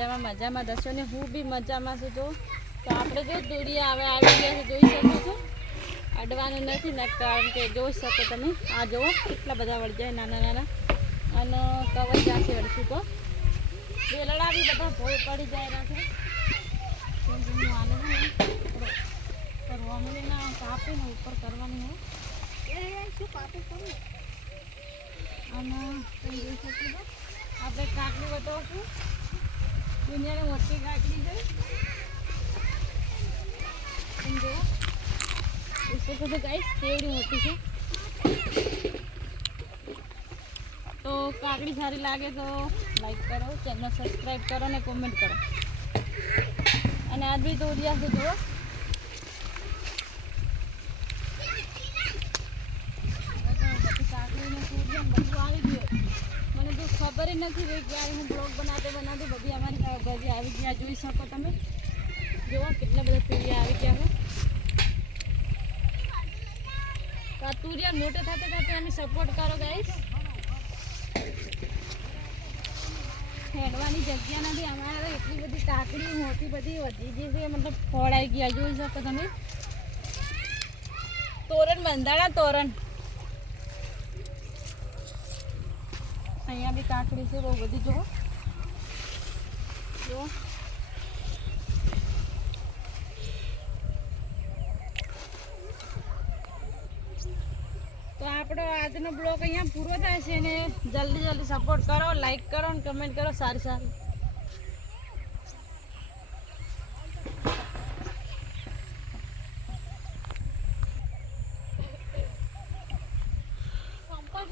મજામાં મજામાં દસો ને હું બી મજામાં છું જો. તો આપણે જો દોરી આવે આવી ગયા છે જોઈ શકો છો. અડવાનું નથી ને કારણ કે જોઈ શકો તમે. આ જુઓ કેટલા બધા વળજાય નાના નાના. અને કવર જાશે વળશું તો? વેલડા બી બધા ભોય પડી જાય થોડો કરવાનું ના કાપીને ઉપર કરવાની હોય અને આપણે કાકડી બતાવશું. તો કાકડી સારી લાગે તો લાઈક કરો ચેનલ સબસ્ક્રાઈબ કરો અને કોમેન્ટ કરો. અને આજ બી દોરિયા છે, જુઓ બધી કાકડીને સૂર્ય ને બધું આવી ગયું મને તો ખબર નથી રહી ક્યારે હું બ્લોગ બનાવતો બનાવતો બધી અમારી ઘરે આવી ગયા. જોઈ શકો તમે. જુઓ કેટલા બધા તુરિયા આવી ગયા તો આ તુરિયા મોટે થતો થતો અમે સપોર્ટ કરો ગાઈશ ખેડવાની જગ્યા નથી. અમારે એટલી બધી કાકડી મોટી બધી વધી ગઈ છે. મતલબ ફળ આવી ગયા. જોઈ શકો તમે. તોરણ બંધાણા તોરણ. અહીંયા બી કાંકડી છે, બહુ બધી, જુઓ. તો આપણો આજનો બ્લોગ અહીંયા પૂરો થાય છે ને જલ્દી જલ્દી સપોર્ટ કરો લાઈક કરો ને કમેન્ટ કરો, સારી સારી. પપ્પા